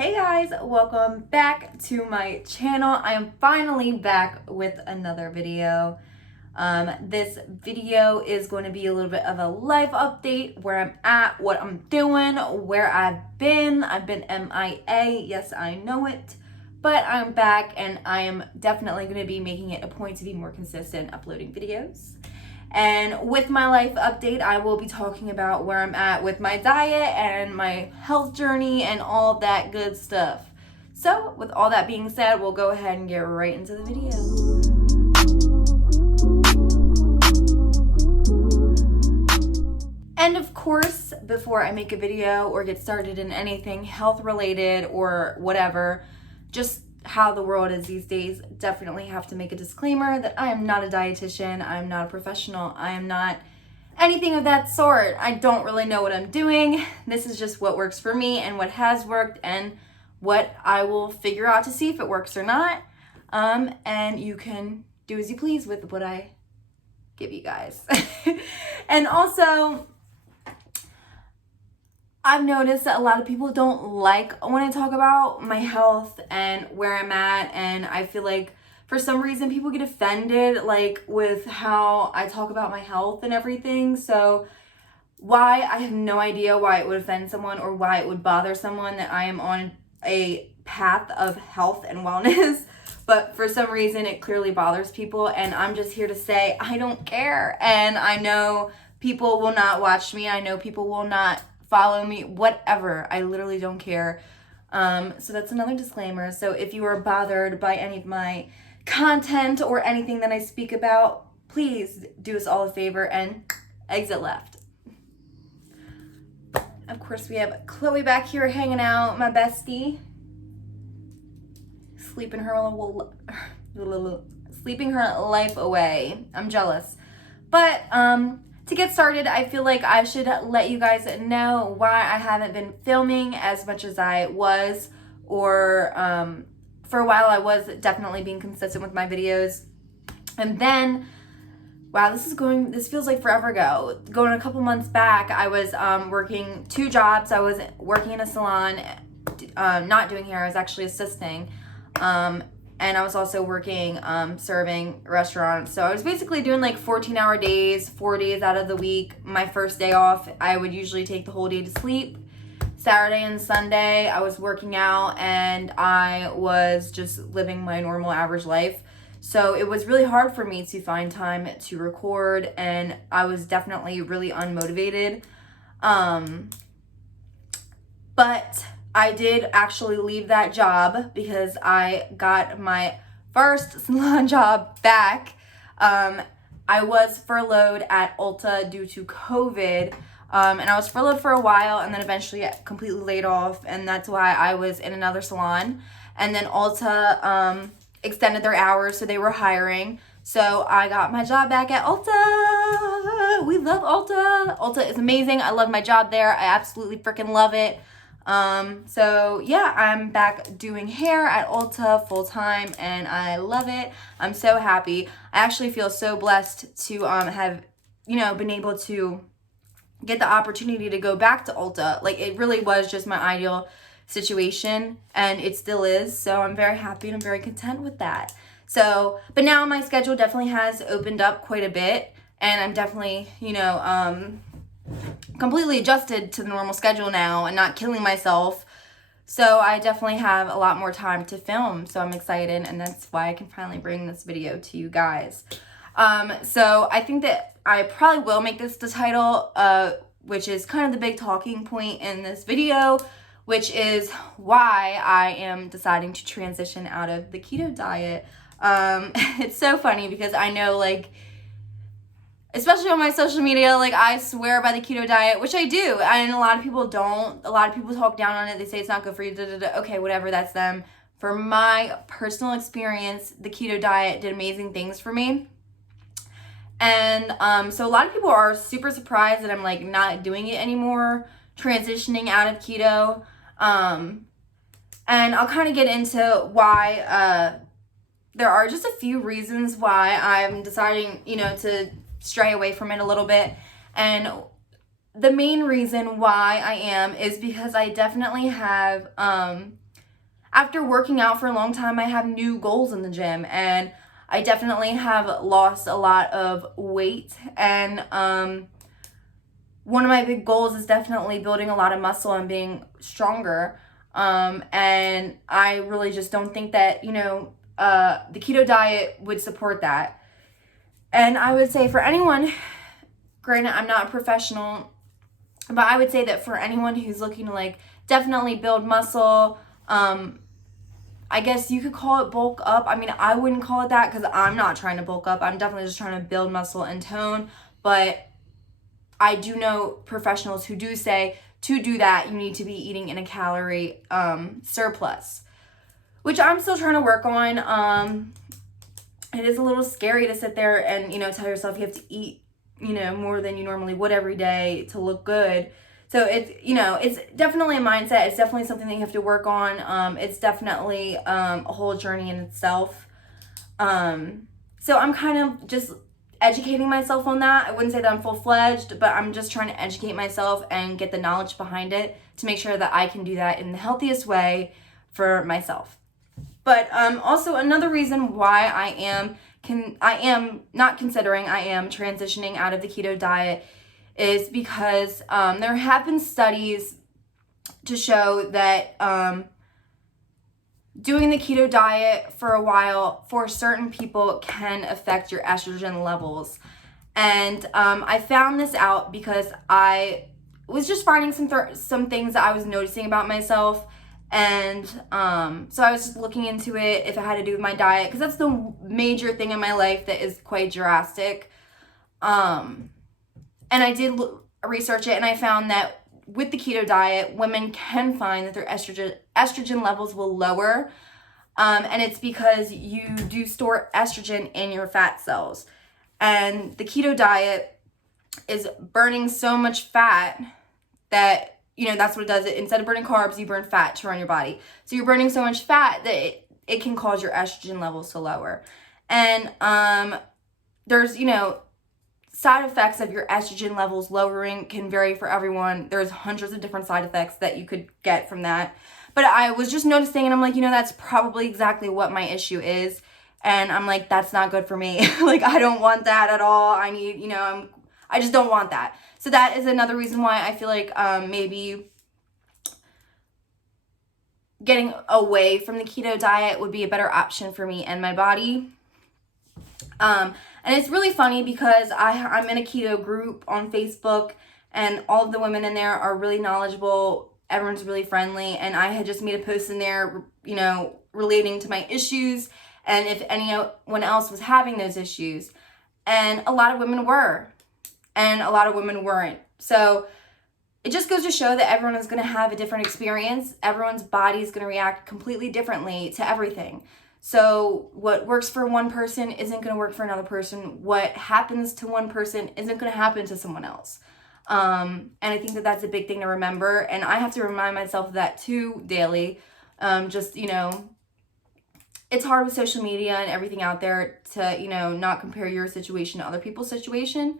Hey guys, welcome back to my channel. I am finally back with another video. This video is going to be a little bit of a life update, where I'm at, what I'm doing, where I've been. I've been MIA, yes, I know it, but I'm back and I am definitely going to be making it a point to be more consistent uploading videos. And with my life update, I will be talking about where I'm at with my diet and my health journey and all that good stuff. So with all that being said, we'll go ahead and get right into the video. And of course, before I make a video or get started in anything health related or whatever, just how the world is these days, definitely have to make a disclaimer that I am not a dietitian, I am not a professional, I am not anything of that sort. I don't really know what I'm doing. This is just what works for me and what has worked and what I will figure out to see if it works or not. And you can do as you please with what I give you guys. And also, I've noticed that a lot of people don't like when I talk about my health and where I'm at, and I feel like for some reason people get offended like with how I talk about my health and everything. So why, I have no idea why it would offend someone or why it would bother someone that I am on a path of health and wellness. But for some reason it clearly bothers people, and I'm just here to say I don't care. And I know people will not watch me, I know people will not follow me, whatever. I literally don't care. So that's another disclaimer. So if you are bothered by any of my content or anything that I speak about, please do us all a favor and exit left. Of course, we have Chloe back here hanging out, my bestie. Sleeping her life away. I'm jealous. But to get started, I feel like I should let you guys know why I haven't been filming as much as I was, or for a while I was definitely being consistent with my videos. And then, wow, this feels like forever ago. Going a couple months back, I was working two jobs. I was working in a salon, not doing hair, I was actually assisting. And I was also working, serving restaurants. So I was basically doing like 14-hour days, 4 days out of the week. My first day off, I would usually take the whole day to sleep. Saturday and Sunday, I was working out and I was just living my normal average life. So it was really hard for me to find time to record, and I was definitely really unmotivated. But I did actually leave that job because I got my first salon job back. I was furloughed at Ulta due to COVID, and I was furloughed for a while and then eventually completely laid off, and that's why I was in another salon. And then Ulta extended their hours, so they were hiring. So I got my job back at Ulta. We love Ulta. Ulta is amazing. I love my job there. I absolutely freaking love it. So yeah, I'm back doing hair at Ulta full time and I love it. I'm so happy. I actually feel so blessed to have, been able to get the opportunity to go back to Ulta. Like, it really was just my ideal situation, and it still is. So I'm very happy and I'm very content with that. So, but now my schedule definitely has opened up quite a bit, and I'm definitely, completely adjusted to the normal schedule now and not killing myself. So I definitely have a lot more time to film. So I'm excited, and that's why I can finally bring this video to you guys. So I think that I probably will make this the title, which is kind of the big talking point in this video, which is why I am deciding to transition out of the keto diet. It's so funny because I know, like, especially on my social media, like, I swear by the keto diet, which I do, and a lot of people don't. A lot of people talk down on it. They say it's not good for you, Okay, whatever, that's them. For my personal experience, the keto diet did amazing things for me. And so a lot of people are super surprised that I'm, like, not doing it anymore, transitioning out of keto. And I'll kind of get into why there are just a few reasons why I'm deciding, to stray away from it a little bit. And the main reason why I am is because I definitely have after working out for a long time, I have new goals in the gym, and I definitely have lost a lot of weight. And one of my big goals is definitely building a lot of muscle and being stronger. And I really just don't think that, the keto diet would support that. And I would say for anyone, granted, I'm not a professional, but I would say that for anyone who's looking to like definitely build muscle, I guess you could call it bulk up. I mean, I wouldn't call it that because I'm not trying to bulk up. I'm definitely just trying to build muscle and tone. But I do know professionals who do say to do that, you need to be eating in a calorie surplus, which I'm still trying to work on. It is a little scary to sit there and, tell yourself you have to eat, more than you normally would every day to look good. So it's definitely a mindset. It's definitely something that you have to work on. It's definitely a whole journey in itself. So I'm kind of just educating myself on that. I wouldn't say that I'm full-fledged, but I'm just trying to educate myself and get the knowledge behind it to make sure that I can do that in the healthiest way for myself. But also another reason why I am transitioning out of the keto diet is because there have been studies to show that doing the keto diet for a while for certain people can affect your estrogen levels. And I found this out because I was just finding some things that I was noticing about myself. And so I was just looking into it, if it had to do with my diet, because that's the major thing in my life that is quite drastic. And I did research it, and I found that with the keto diet, women can find that their estrogen levels will lower. And it's because you do store estrogen in your fat cells. And the keto diet is burning so much fat that, that's what it does. Instead of burning carbs, you burn fat to run your body. So you're burning so much fat that it can cause your estrogen levels to lower. And there's, side effects of your estrogen levels lowering can vary for everyone. There's hundreds of different side effects that you could get from that. But I was just noticing, and I'm like, that's probably exactly what my issue is. And I'm like, that's not good for me. Like, I don't want that at all. I need, I just don't want that. So that is another reason why I feel like maybe getting away from the keto diet would be a better option for me and my body. And it's really funny because I'm in a keto group on Facebook, and all of the women in there are really knowledgeable. Everyone's really friendly, and I had just made a post in there, relating to my issues and if anyone else was having those issues. And a lot of women were, and a lot of women weren't. So it just goes to show that everyone is going to have a different experience. Everyone's body is going to react completely differently to everything. So what works for one person isn't going to work for another person. What happens to one person isn't going to happen to someone else. And I think that that's a big thing to remember. And I have to remind myself of that too daily. It's hard with social media and everything out there to, not compare your situation to other people's situation.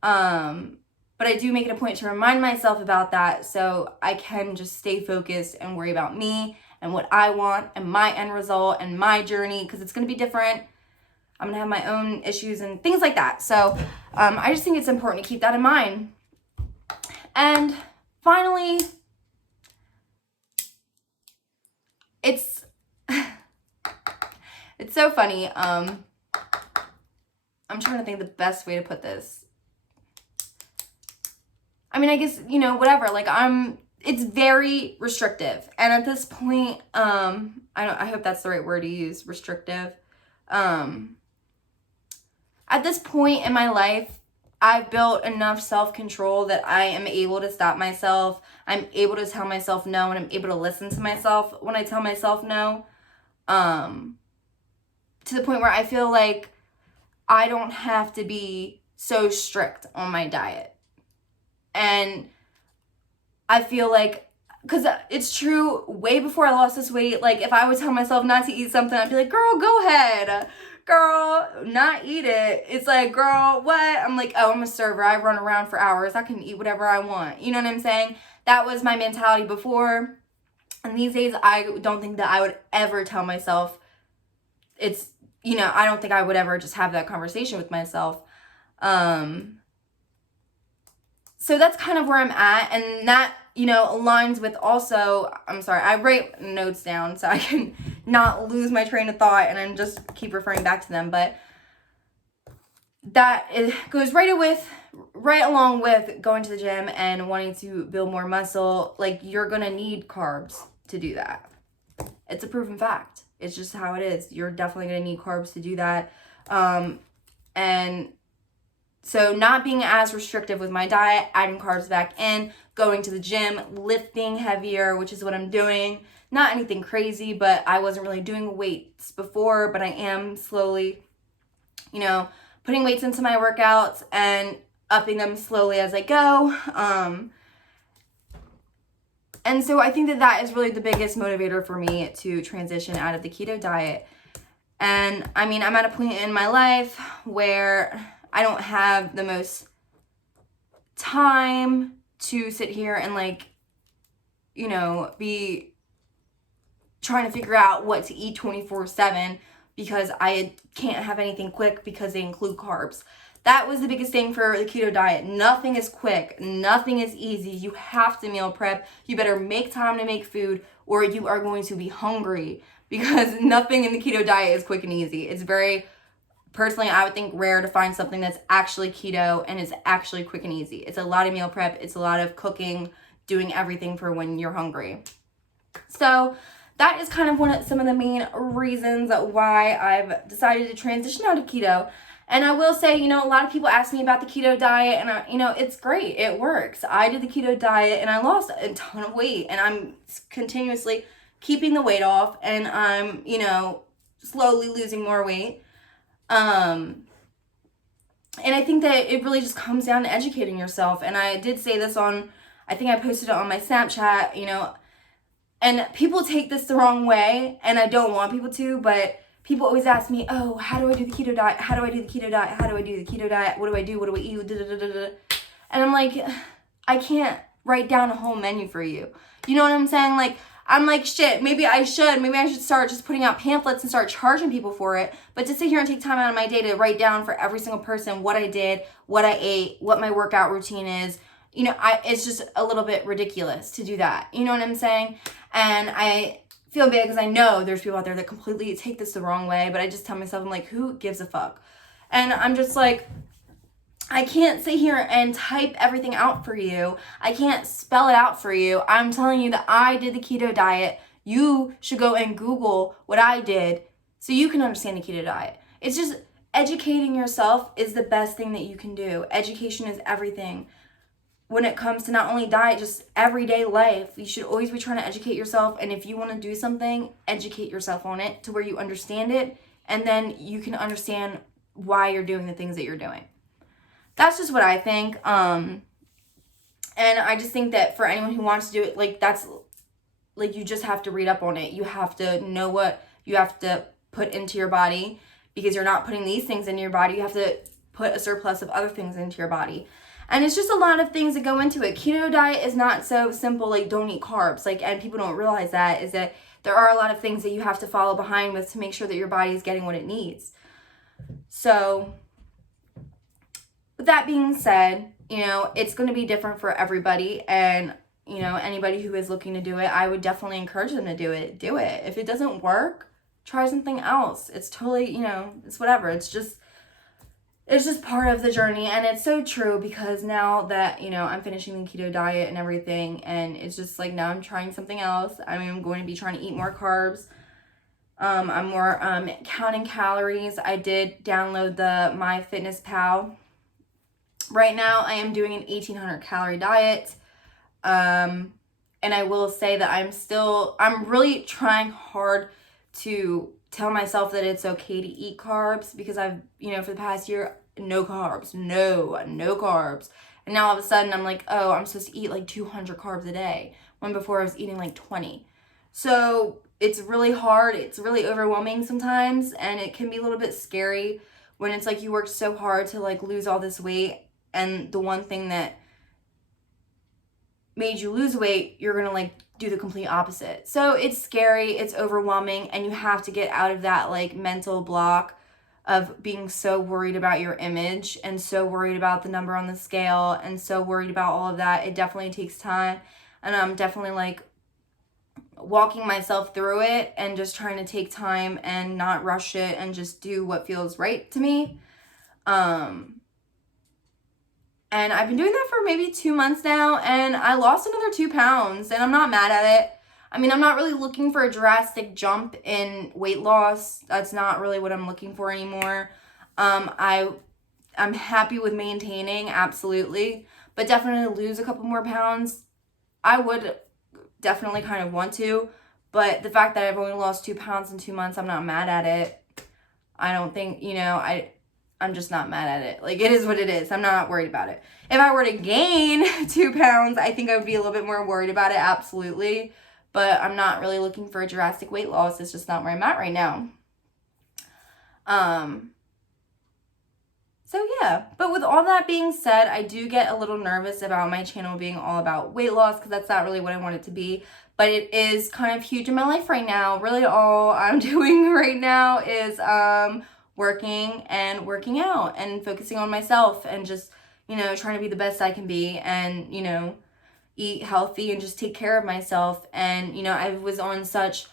But I do make it a point to remind myself about that so I can just stay focused and worry about me and what I want and my end result and my journey, because it's going to be different. I'm going to have my own issues and things like that. So I just think it's important to keep that in mind. And finally, it's so funny. I'm trying to think the best way to put this. I mean, I guess, whatever. Like, it's very restrictive. And at this point, I hope that's the right word to use, restrictive. At this point in my life, I've built enough self-control that I am able to stop myself. I'm able to tell myself no, and I'm able to listen to myself when I tell myself no. To the point where I feel like I don't have to be so strict on my diet. And I feel like, because it's true, way before I lost this weight, like, if I would tell myself not to eat something, I'd be like, girl, go ahead. Girl, not eat it. It's like, girl, what? I'm like, oh, I'm a server. I run around for hours. I can eat whatever I want. You know what I'm saying? That was my mentality before. And these days, I don't think that I would ever tell myself it's, I don't think I would ever just have that conversation with myself. So that's kind of where I'm at. And that, aligns with also, I'm sorry, I write notes down so I can not lose my train of thought and then just keep referring back to them. But that goes right along with going to the gym and wanting to build more muscle. Like, you're going to need carbs to do that. It's a proven fact. It's just how it is. You're definitely going to need carbs to do that. And so not being as restrictive with my diet, adding carbs back in, going to the gym, lifting heavier, which is what I'm doing. Not anything crazy, but I wasn't really doing weights before, but I am slowly, putting weights into my workouts and upping them slowly as I go. And so I think that is really the biggest motivator for me to transition out of the keto diet. And I mean, I'm at a point in my life where I don't have the most time to sit here and be trying to figure out what to eat 24/7 because I can't have anything quick because they include carbs. That was the biggest thing for the keto diet. Nothing is quick. Nothing is easy. You have to meal prep. You better make time to make food or you are going to be hungry because nothing in the keto diet is quick and easy. It's very, personally, I would think rare to find something that's actually keto and is actually quick and easy. It's a lot of meal prep. It's a lot of cooking, doing everything for when you're hungry. So that is kind of some of the main reasons why I've decided to transition out of keto. And I will say, a lot of people ask me about the keto diet and, it's great. It works. I did the keto diet and I lost a ton of weight and I'm continuously keeping the weight off and I'm, slowly losing more weight. And I think that it really just comes down to educating yourself. And I did say this I think I posted it on my Snapchat, and people take this the wrong way and I don't want people to, but people always ask me, oh, how do I do the keto diet? How do I do the keto diet? How do I do the keto diet? What do I do? What do I eat? And I'm like, I can't write down a whole menu for you. You know what I'm saying? I'm like, shit, maybe I should start just putting out pamphlets and start charging people for it. But to sit here and take time out of my day to write down for every single person what I did, what I ate, what my workout routine is, it's just a little bit ridiculous to do that. You know what I'm saying? And I feel bad because I know there's people out there that completely take this the wrong way, but I just tell myself, I'm like, who gives a fuck? And I'm just like, I can't sit here and type everything out for you. I can't spell it out for you. I'm telling you that I did the keto diet. You should go and Google what I did so you can understand the keto diet. It's just educating yourself is the best thing that you can do. Education is everything. When it comes to not only diet, just everyday life, you should always be trying to educate yourself. And if you want to do something, educate yourself on it to where you understand it. And then you can understand why you're doing the things that you're doing. That's just what I think. And I just think that for anyone who wants to do it, that's you just have to read up on it. You have to know what you have to put into your body because you're not putting these things into your body. You have to put a surplus of other things into your body. And it's just a lot of things that go into it. Keto diet is not so simple, don't eat carbs. And people don't realize that, is that there are a lot of things that you have to follow behind with to make sure that your body is getting what it needs. So, with that being said, it's going to be different for everybody. And, anybody who is looking to do it, I would definitely encourage them to do it. Do it. If it doesn't work, try something else. It's totally, it's whatever. It's just part of the journey. And it's so true because now that, I'm finishing the keto diet and everything, and it's just now I'm trying something else. I'm going to be trying to eat more carbs. I'm more counting calories. I did download the MyFitnessPal. Right now I am doing an 1,800 calorie diet. And I will say that I'm really trying hard to tell myself that it's okay to eat carbs because I've, for the past year, no carbs, no carbs. And now all of a sudden I'm like, oh, I'm supposed to eat 200 carbs a day when before I was eating 20. So it's really hard. It's really overwhelming sometimes. And it can be a little bit scary when it's you worked so hard to lose all this weight. And the one thing that made you lose weight, you're gonna like do the complete opposite. So it's scary, it's overwhelming, and you have to get out of that like mental block of being so worried about your image and so worried about the number on the scale and so worried about all of that. It definitely takes time, and I'm definitely like walking myself through it and just trying to take time and not rush it and just do what feels right to me. And I've been doing that for maybe 2 months now, and I lost another 2 pounds, and I'm not mad at it. I mean, I'm not really looking for a drastic jump in weight loss. That's not really what I'm looking for anymore. I'm happy with maintaining, absolutely, but definitely lose a couple more pounds. I would definitely kind of want to, but the fact that I've only lost 2 pounds in 2 months, I'm not mad at it. I don't think, I'm just not mad at it. Like, it is what it is. I'm not worried about it. If I were to gain 2 pounds, I think I would be a little bit more worried about it, absolutely. But I'm not really looking for a drastic weight loss. It's just not where I'm at right now. So yeah, but with all that being said, I do get a little nervous about my channel being all about weight loss, because that's not really what I want it to be. But it is kind of huge in my life right now. Really all I'm doing right now is working and working out and focusing on myself and just, trying to be the best I can be and, eat healthy and just take care of myself. And, I was on such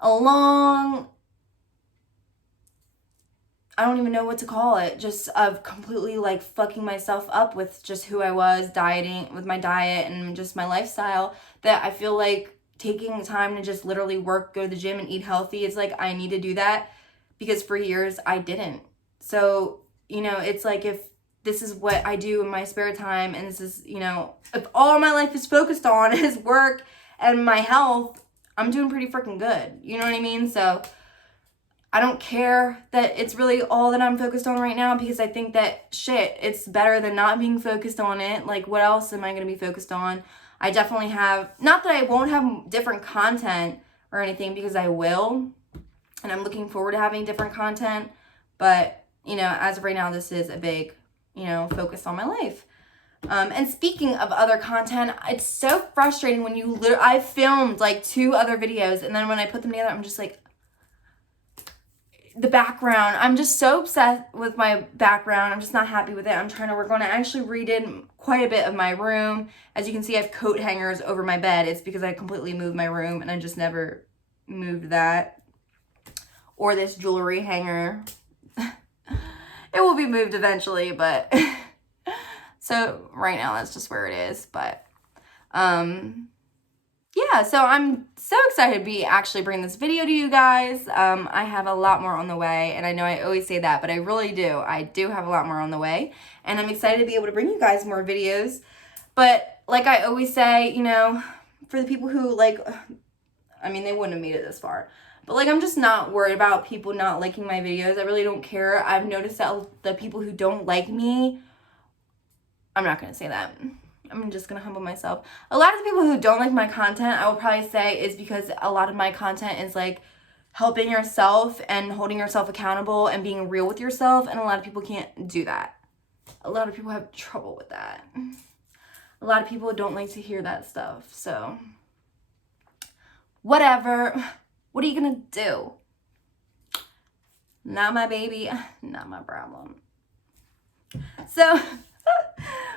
a long, I don't even know what to call it, just of completely like fucking myself up with just who I was, dieting, with my diet and just my lifestyle, that I feel like taking time to just literally work, go to the gym and eat healthy, it's like I need to do that, because for years I didn't. So, it's like, if this is what I do in my spare time, and this is, if all my life is focused on is work and my health, I'm doing pretty freaking good. You know what I mean? So I don't care that it's really all that I'm focused on right now, because I think that it's better than not being focused on it. Like, what else am I going to be focused on? I definitely have, not that I won't have different content or anything, because I will, and I'm looking forward to having different content. But, as of right now, this is a big, focus on my life. And speaking of other content, it's so frustrating when I filmed like 2 other videos, and then when I put them together, I'm just like, the background, I'm just so upset with my background. I'm just not happy with it. I'm trying to work on it. I actually redid quite a bit of my room. As you can see, I have coat hangers over my bed. It's because I completely moved my room and I just never moved that. Or this jewelry hanger. It will be moved eventually, but so right now that's just where it is. But yeah, so I'm so excited to be actually bringing this video to you guys. I have a lot more on the way, and I know I always say that, but I really do. I do have a lot more on the way, and I'm excited to be able to bring you guys more videos. But like I always say, for the people who they wouldn't have made it this far. But like, I'm just not worried about people not liking my videos. I really don't care. I've noticed that the people who don't like me, I'm not going to say that. I'm just going to humble myself. A lot of the people who don't like my content, I will probably say, is because a lot of my content is like helping yourself and holding yourself accountable and being real with yourself. And a lot of people can't do that. A lot of people have trouble with that. A lot of people don't like to hear that stuff. So whatever. What are you going to do? Not my baby. Not my problem. So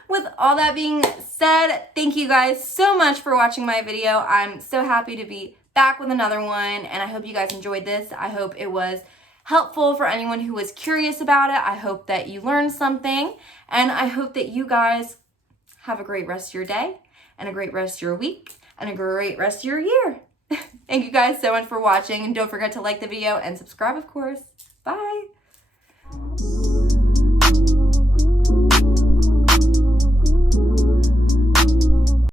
with all that being said, thank you guys so much for watching my video. I'm so happy to be back with another one, and I hope you guys enjoyed this. I hope it was helpful for anyone who was curious about it. I hope that you learned something, and I hope that you guys have a great rest of your day, and a great rest of your week, and a great rest of your year. Thank you guys so much for watching, and don't forget to like the video and subscribe, of course. Bye!